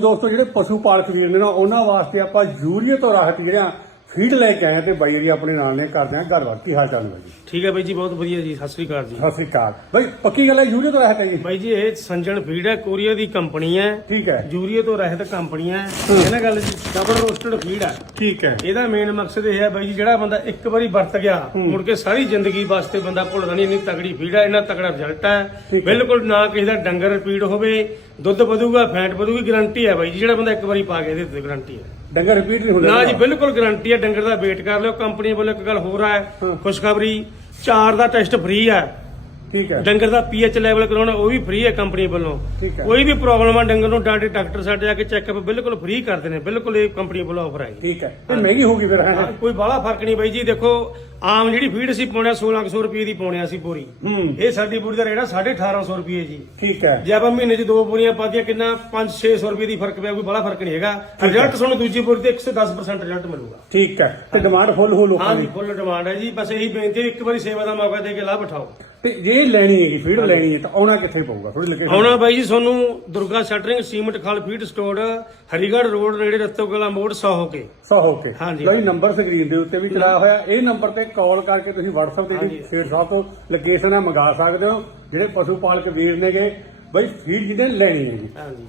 ਦੋਸਤੋ ਜਿਹੜੇ ਪਸ਼ੂ ਪਾਲਕ ਵੀਰ ਨੇ ਨਾ ਉਹਨਾਂ ਵਾਸਤੇ ਆਪਾਂ ਯੂਰੀਆ ਤੋਂ ਰਾਹਤ ਜਿਹੜਾ ਫੀਡ ਲੈ ਕੇ ਆਏ ਤੇ ਬਾਈ ਜੀ ਆਪਣੇ ਨਾਲ ਨੇ ਕਰਦੇ ਆ ਗੱਲਬਾਤ। ਕੀ ਹਾਲ ਚਾਲ ਹੈ ਜੀ? ਠੀਕ ਹੈ ਬਾਈ ਜੀ ਬਹੁਤ ਵਧੀਆ ਜੀ ਸਤਿ ਸ੍ਰੀ ਅਕਾਲ ਜੀ। ਸਤਿ ਸ੍ਰੀ ਅਕਾਲ। ਬਾਈ ਪੱਕੀ ਗੱਲ ਹੈ ਯੂਰੀਆ ਤੋਂ ਰਾਹਤ ਹੈ ਜੀ? ਬਾਈ ਜੀ ਇਹ ਸੰਜਣ ਫੀਡ ਹੈ ਕੋਰੀਆ ਦੀ ਕੰਪਨੀ ਹੈ। ਠੀਕ ਹੈ। ਯੂਰੀਆ ਤੋਂ ਰਹਿਤ ਕੰਪਨੀ ਹੈ। ਇਹ ਨਾ ਗੱਲ ਜੀ ਡਬਲ ਰੋਸਟਡ ਫੀਡ ਹੈ। ਠੀਕ ਹੈ। ਇਹਦਾ ਮੇਨ ਮਕਸਦ ਇਹ ਹੈ ਬਾਈ ਜੀ ਜਿਹੜਾ ਬੰਦਾ ਇੱਕ ਵਾਰੀ ਵਰਤ ਗਿਆ ਮੁੜ ਕੇ ਸਾਰੀ ਜ਼ਿੰਦਗੀ ਵਾਸਤੇ ਬੰਦਾ ਭੁੱਲਦਾ ਨਹੀਂ ਇੰਨੀ ਤਗੜੀ ਫੀਡ ਹੈ ਇੰਨਾ ਤਗੜਾ ਰਿਜ਼ਲਟ ਹੈ। ਬਿਲਕੁਲ ਨਾ ਕਿਸੇ ਦਾ ਡੰਗਰ ਰਿਪੀਟ ਹੋਵੇ ਦੁੱਧ ਵਧੂਗਾ ਫੈਟ ਵਧੂਗੀ ਗਾਰੰਟੀ ਹੈ ਬਾਈ ਜੀ ਜਿਹੜਾ ਬੰਦਾ ਇੱਕ ਵਾਰੀ ਪਾ ਕੇ ਇਹਦੇ ਤੇ ਗਾਰੰਟੀ ਹੈ। ਡੰਗਰ ਰਿਪੀਟ ਨਹੀਂ ਹੁੰਦਾ ਨਾ ਜੀ ਬਿਲਕੁਲ ਗਾਰੰਟੀ ਹੈ ਡੰਗਰ ਦਾ ਵੇਟ ਕਰ ਲਿਓ ਕੰਪਨੀ ਵੱਲੋਂ ਇੱਕ ਗੱਲ ਹੋਰ ਹਾਂ। ਖੁਸ਼ਖਬਰੀ ਚਾਰ ਦਾ ਟੈਸਟ ਫ੍ਰੀ ਹੈ। ਠੀਕ ਹੈ। ਡੰਗਰ ਦਾ ਪੀਐਚ ਲੈਵਲ ਕਰਾਉਣਾ ਉਹ ਵੀ ਫ੍ਰੀ ਹੈ ਕੰਪਨੀ ਵੱਲੋਂ। ਠੀਕ ਹੈ। ਕੋਈ ਵੀ ਪ੍ਰੋਬਲਮ ਆ ਡੰਗਰ ਨੂੰ ਡਾਂਡੇ ਡਾਕਟਰ ਸਾਡੇ ਜਾ ਕੇ ਚੈੱਕਅਪ ਬਿਲਕੁਲ ਫ੍ਰੀ ਕਰਦੇ ਨੇ ਬਿਲਕੁਲ ਇਹ ਕੰਪਨੀ ਵੱਲੋਂ ਆਫਰ ਹੈ ਜੀ ਠੀਕ ਹੈ। ਇਹ ਮਹਿੰਗੀ ਹੋਗੀ ਫਿਰ। ਹੈ ਕੋਈ ਬਾਹਲਾ ਫ਼ਰਕ ਨਹੀਂ ਬਾਈ ਜੀ ਦੇਖੋ ਆਮ ਜਿਹੜੀ ਫੀਡ ਅਸੀਂ ਪਾਉਣੇ 1600 ਰੁਪਏ ਦੀ ਪਾਉਣੇ ਅਸੀਂ ਪੂਰੀ। ਹੂੰ। ਇਹ ਸਾਡੀ ਪੂਰੀ ਦਾ ਰੇਟ ਆ 1850 ਰੁਪਏ ਜੀ। ਠੀਕ ਹੈ। ਜੇ ਆਪਾਂ ਮਹੀਨੇ 'ਚ ਦੋ ਪੂਰੀਆਂ ਪਾਦੀਆਂ ਕਿੰਨਾ? 5-600 ਰੁਪਏ ਦੀ ਫ਼ਰਕ ਪਿਆ ਕੋਈ ਬਾਹਲਾ ਫ਼ਰਕ ਨਹੀਂ ਹੈਗਾ। ਰਿਜ਼ਲਟ ਤੁਹਾਨੂੰ ਦੂਜੀ ਪੂਰੀ ਤੇ 110% ਰਿਜ਼ਲਟ ਮਿਲੂਗਾ। ਠੀਕ ਹੈ। ਤੇ ਡਿਮਾਂਡ ਫੁੱਲ ਹੋ ਲੋਕਾਂ ਹਾਂ ਦੀ। ਜੀ ਫੁੱਲ ਡਿਮਾਂਡ ਹੈ ਜੀ। ਬਸ ਇਹੀ ਬੇਨਤੀ ਹੈ ਇੱਕ ਵਾਰੀ ਸੇਵਾ ਦਾ ਮੌਕਾ ਦੇ ਕੇ ਲਾਭ ਉਠਾਓ। ਤੇ ਜੇ ਲੈਣੀ ਹੈਗੀ ਫੀਡ ਲੈਣੀ ਹੈ ਤਾਂ ਆਉਣਾ ਕਿੱਥੇ ਪਊਗਾ? ਥੋੜੀ ਲੋਕੇਸ਼ਨ ਆਉਣਾ ਬਾਈ ਜੀ ਤੁਹਾਨੂੰ ਦੁਰਗਾ ਸ਼ਟਰਿੰਗ ਸੀਮਟ ਖਾਲ ਫੀਡ ਸਟੋਰ ਹਰੀਗੜ੍ਹ ਰੋਡ ਨੇੜੇ ਰਤੋ ਕਲਾ ਮੋੜ 100 ਹੋ ਕੇ। ਸੌ ਕੇ। ਹਾਂਜੀ। ਲਓ ਜੀ ਨੰਬਰ ਸਕਰੀਨ ਦੇ ਉੱਤੇ ਵੀ ਚਲਾਇਆ ਹੋਇਆ। ਇਹ ਨੰਬਰ ਤੇ ਕਾਲ ਕਰਕੇ ਤੁਸੀਂ WhatsApp ਤੇ ਹਾਂਜੀ। ਸੇਠ ਸਾਹਿਬ ਤੋਂ ਲੋਕੇਸ਼ਨ ਹੈ ਮੰਗਾ ਸਕਦੇ ਹੋ। ਜਿਹੜੇ ਪਸ਼ੂ ਪਾਲਕ ਵੀਰ ਨੇਗੇ ਬਈ ਫੀਡ ਜਿਹਨੇ ਲੈਣੀ ਹੈ ਜੀ ਹਾਂਜੀ।